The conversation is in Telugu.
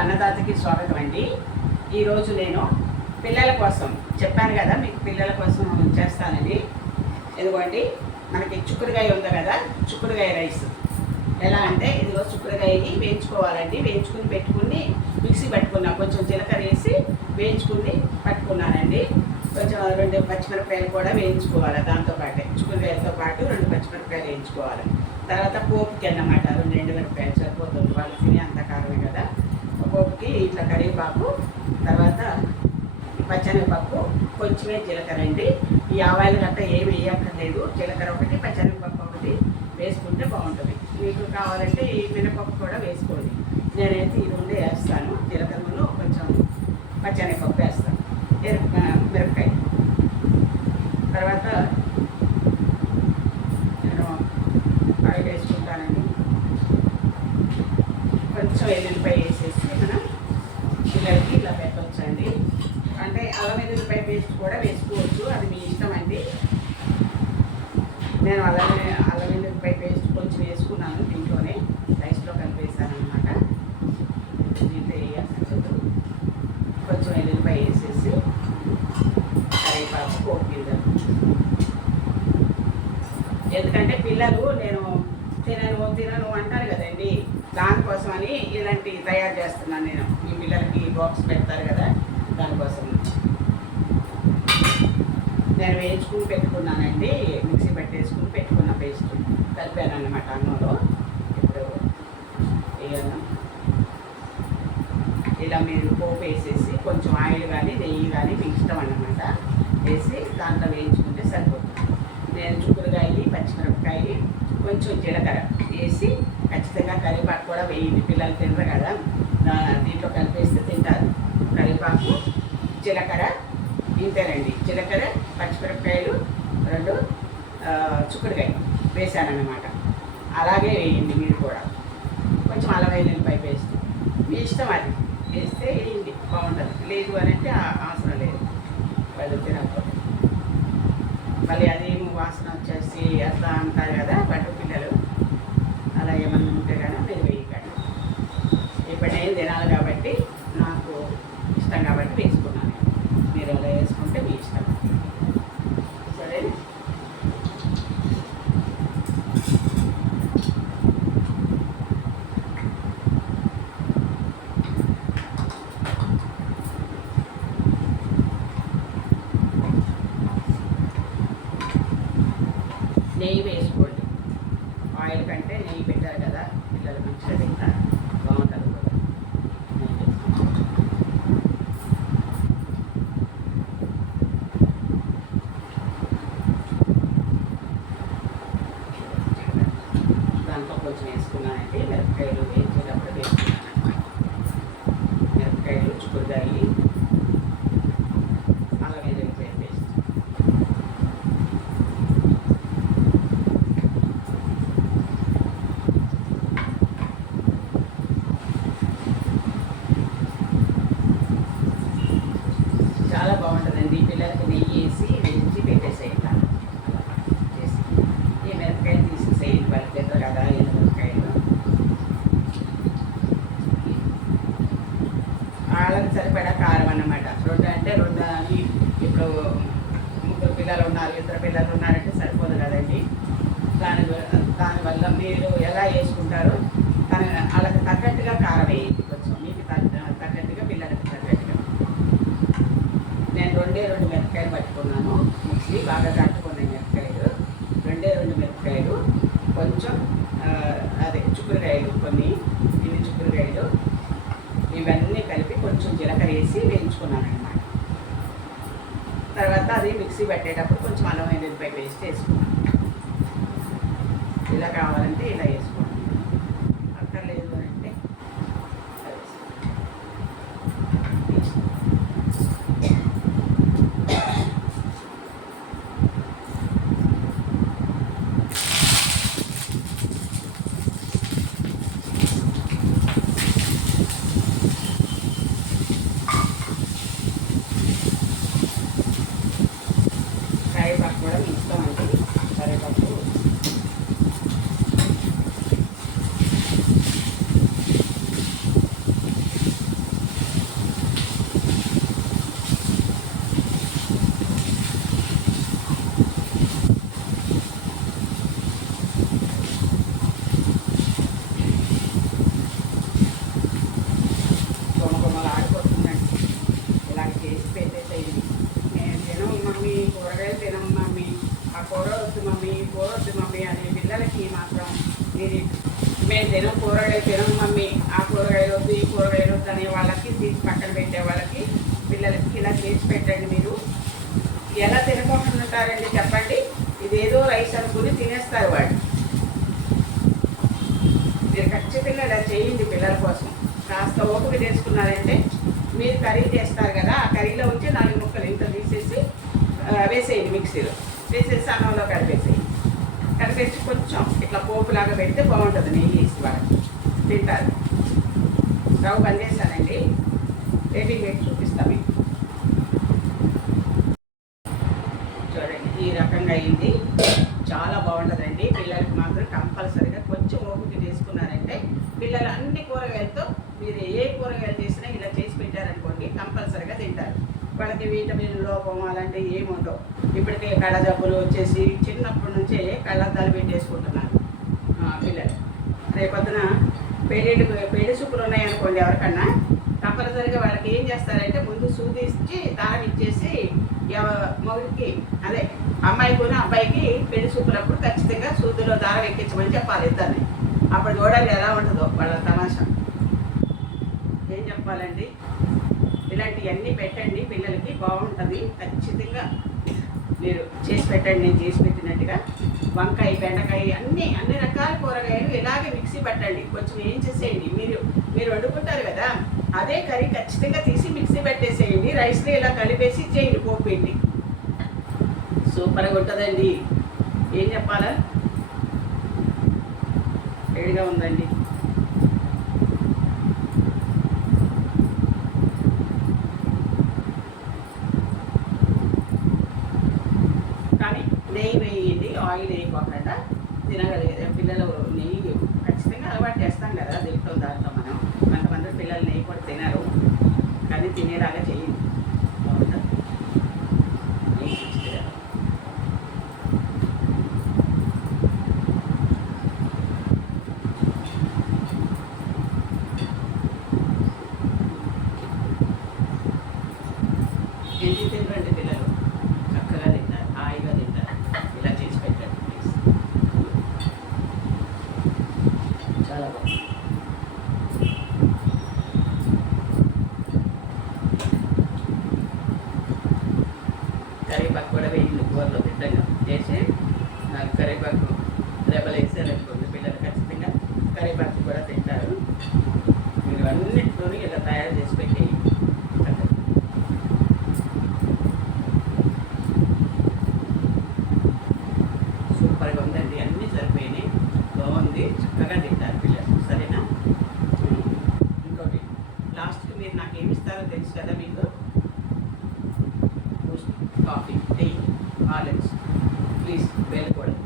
అన్నదాతకి స్వాగతం అండి. ఈరోజు నేను పిల్లల కోసం చెప్పాను కదా, మీకు పిల్లల కోసం చేస్తానని. ఎందుకండి మనకి చుక్కుడుకాయ ఉంది కదా, చుక్కుడుకాయ రైస్ ఎలా అంటే ఇదిగో చుక్కుడుకాయని వేయించుకోవాలండి. వేయించుకుని పెట్టుకుని మిక్సీ పట్టుకున్నా, కొంచెం జీలకర్ర వేసి వేయించుకుని పట్టుకున్నానండి. కొంచెం 2 పచ్చిమిరపకాయలు కూడా వేయించుకోవాలి. దాంతోపాటే చుక్కుడుకాయలతో పాటు 2 పచ్చిమిరపకాయలు వేయించుకోవాలి. తర్వాత పోపుకి అన్నమాట 2 ఎండుమిరపకాయలు సరిపోతుంది, వాళ్ళు తినే అంత కారమే కదా. పోపుకి ఇట్లా కరివేపాకు, తర్వాత పచ్చనిపప్పు, కొంచెమే జీలకర్ర అండి. ఈ ఆవాయిలు గట్ట ఏమి వేయక్కర్లేదు. జీలకర్ర ఒకటి, పచ్చనిపప్పు ఒకటి వేసుకుంటే బాగుంటుంది. మీకు కావాలంటే ఈ మినపప్పు కూడా వేసుకోండి. నేనైతే ఇది ఉండే వేస్తాను. జీలకర్రలో కొంచెం పచ్చనిపప్పు వేస్తాను, మిరపకాయ. తర్వాత నేను ఆయిల్ వేసుకుంటానండి. కొంచెం ఎల్లుల్లిపాయ వేసేసి మనం పిల్లలకి ఇలా పెట్టవచ్చండి. అంటే అల్లం వెల్లుల్లిపాయ పేస్ట్ కూడా వేసుకోవచ్చు, అది మీ ఇష్టం అండి. నేను అల్లం వెల్లుల్లిపాయ పేస్ట్ కొంచెం వేసుకున్నాను, దీంట్లోనే రైస్లో కలిపేసాను అనమాట. దీంట్లో వేయాల్సింది కొంచెం ఎల్లుల్లిపాయ వేసేసి కరివేపాకు, పోపు గింజలు. ఎందుకంటే పిల్లలు నేను తినను అంటారు కదండి, దానికోసమని ఇలాంటివి తయారు చేస్తున్నాను నేను. మీ పిల్లలకి బాక్స్ పెడతారు కదా, దానికోసం నేను వేయించుకుని పెట్టుకున్నానండి. మిక్సీ పెట్టేసుకుని పెట్టుకున్న పేస్ట్ కలిపాను అన్నమాట అన్నంలో. ఇప్పుడు వేయను. ఇలా మీరు పోపు వేసేసి కొంచెం ఆయిల్ కానీ నెయ్యి కానీ మీకు ఇష్టం అన్నమాట వేసి దాంట్లో వేయించుకుంటే సరిపోతుంది. నేను చుక్కుడుకాయ, పచ్చిమిరపకాయ, కొంచెం జీలకర్ర వేసి, ఖచ్చితంగా కరివేపాకు కూడా వేయండి. పిల్లలు తినరు కదా, దీంట్లో కలిపేస్తే తింటారు. కరివేపాకు, జీలకర్ర ఇంతేనండి. జీలకర్ర, పచ్చిమిరపకాయలు 2, చుక్కుడుకాయ వేసానన్నమాట. అలాగే వేయండి మీరు కూడా. కొంచెం అల్లం వెల్లుల్లిపాయ పేస్ట్ మీ ఇష్టం, అది వేస్తే వేయండి, బాగుంటుంది. లేదు అని అంటే అవసరం లేదు, వాళ్ళు తినకపోతే. మళ్ళీ అదేమో వాసన వచ్చేసి అట్లా అంటారు కదా బట్టు పిల్లలు, అలా ఏమన్నా ఉంటే కానీ మీరు వేయకండి. ఇప్పుడు నేను తినాలి కాబట్టి, నాకు ఇష్టం కాబట్టి వేసుకున్నాను. మీరు అలా వేసుకుంటే మీ ఇష్టం, సరే. నెయ్యి వేసుకోండి. ఆయిల్ కంటే నెయ్యి పెట్టారు కదా, పిల్లలు మంచిగా తింటారు, బాగుంటుంది కూడా. దాంట్లో కొంచెం వేసుకున్నానండి. మిరపకాయలు వేయించేటప్పుడు వేసుకున్నాను అనమాట. మిరపకాయలు, చుక్కుడుకాయ, అల్లం వెల్లుల్లిపాయ పేస్ట్. చాలా బాగుంటుందండి. పిల్లలకి నెయ్యి వేసి వేయించి పెట్టేసేయండి. అలా చేసి ఈ మిరపకాయలు తీసేసేయండి, వాళ్ళు తింటారు కదా ఎండు మిరపకాయలు. వాళ్ళకి సరిపడా కారం అన్నమాట. 2 అంటే 2 అని. ఇప్పుడు 3 పిల్లలు ఉన్నారు, 2 పిల్లలు ఉన్నారంటే సరిపోదు కదండి. దానివల్ల మీరు ఎలా వేసుకుంటారో వాళ్ళకి తగ్గట్టుగా కారం వేయండి. కొంచెం మీకు తగ్గట్టుగా, పిల్లలకి తగ్గట్టుగా. నేను 2 మిరపకాయలు పట్టుకున్నాను, మిక్సీ బాగా కట్టుకున్నాయి మిరపకాయలు. 2 మిరపకాయలు, కొంచెం అదే చుక్కుడుకాయలు, కొన్ని ఇవి చుక్కుడుకాయలు, ఇవన్నీ కలిపి కొంచెం జీలకర్ర వేసి వేయించుకున్నాను అన్నమాట. తర్వాత అది మిక్సీ పెట్టేటప్పుడు కొంచెం అల్లం వెల్లుల్లిపాయ పేస్ట్ వేసుకున్నాను. ఇలా కావాలంటే ఇలా వేసుకోండి, అక్కర్లేదు అంటే కరివేపాకు కూడా మీ ఇష్టం అండి. కరివేపాకు కూర వద్దు మమ్మీ అనే పిల్లలకి మాత్రం మీరు మేము తినం మమ్మీ, ఆ కూరగాయలు వద్దు ఈ కూరగాయలు వద్దు అనే వాళ్ళకి తీసి పక్కన పెట్టే వాళ్ళకి పిల్లలకి ఇలా చేసి పెట్టండి. మీరు ఎలా తినకుంటుంటారండి చెప్పండి? ఇదేదో రైస్ అనుకుని తినేస్తారు వాళ్ళు. మీరు ఖచ్చితంగా ఇలా చేయండి పిల్లల కోసం. కాస్త ఓపిక చేసుకున్నారంటే మీరు కర్రీ చేస్తారు కదా, ఆ కర్రీలో వచ్చి 4 ముక్కలు ఇంత తీసేసి వేసేయండి, మిక్సీలో వేసేసి అన్నంలో కలిపేసి కొంచెం ఇట్లా పోపులాగా పెడితే బాగుంటుంది. నెయ్యి వేసి వాళ్ళకి తింటారు. స్టవ్ బంద్ చేశానండి, బేబీ పెట్టి చూపిస్తాం మీకు. చూడండి ఈ రకంగా అయింది, చాలా బాగుంటుందండి. పిల్లలకి మాత్రం కంపల్సరీగా కొంచెం ఓపిక చేసుకున్నారంటే పిల్లలు అన్ని కూరగాయలతో మీరు ఏ కూరగాయలు చేసినా ఇలా చేసి పెట్టారనుకోండి కంపల్సరీగా తింటారు. వాళ్ళకి విటమిన్ లోపం అలాంటివి ఏమి ఉండవు. ఇప్పటికే కళ్ళ జబ్బులు వచ్చేసి చిన్నప్పటి నుంచే కళ్ళద్దాలు పెట్టేసుకుంటున్నారు పిల్లలు. రేపొద్దున పెళ్లి చూపులు ఉన్నాయనుకోండి ఎవరికన్నా, కంపల్సరీగా వాళ్ళకి ఏం చేస్తారంటే ముందు సూది ఇచ్చి దారం ఇచ్చేసి మొగుడికి అదే అమ్మాయికి అబ్బాయికి పెళ్లి చూపులప్పుడు ఖచ్చితంగా సూదిలో దారం ఎక్కించమని చెప్పాలి ఇద్దరిని. అప్పుడు చూడాలి ఎలా ఉంటుందో వాళ్ళ తమాషా. ఏం చెప్పాలండి, ఇలాంటివన్నీ పెట్టండి పిల్లలకి, బాగుంటుంది. ఖచ్చితంగా మీరు చేసి పెట్టండి, నేను చేసి పెట్టినట్టుగా. వంకాయ, బెండకాయ అన్ని రకాల కూరగాయలు ఇలాగే మిక్సీ పట్టండి. కొంచెం ఏం చేసేయండి, మీరు వండుకుంటారు కదా అదే కర్రీ ఖచ్చితంగా తీసి మిక్సీ పెట్టేసేయండి. రైస్లో ఇలా కలిపేసి చేయండి, పోపు పెట్టి. సూపర్గా ఉంటుందండి. ఏం చెప్పాలా, వేడిగా ఉందండి. కానీ నెయ్యి వేయండి, ఆయిల్ వేయకోకుండా తినగలిగేది. పిల్లలు నెయ్యి ఖచ్చితంగా అలవాటు చేస్తాం కదా దీంట్లో, దాంట్లో మనం కొంతమంది పిల్లలు నెయ్యి కూడా తినరు, కానీ తినేలాగా చేయండి, బాగుంటుంది. ఎన్ని తినరండి పిల్లలు, చక్కగా తింటారు, హాయిగా తింటారు. ఇలా చేసి పెట్టండి ప్లీజ్, చాలా బాగుంది. కరివేపాకు కూడా వేయండి కూరలో తిట్టంగా చేసి, కరివేపాకు రెబ్బలు వేసారనుకోండి పిల్లలు ఖచ్చితంగా కరివేపాకు కూడా తింటారు. మీరు అన్నిటితో ఇలా తయారు చేసి పెట్టేయండి. సూపర్గా ఉందండి, అన్నీ సరిపోయినాయి, బాగుంది, చక్కగా తింటారు పిల్లలు. సరేనా? ఇంకోటి లాస్ట్కి మీరు నాకు ఏమి ఇస్తారో తెలుసు కదా మీకు, కాఫీ, టీ, హార్లిక్స్. ప్లీజ్ వేయకూడదు.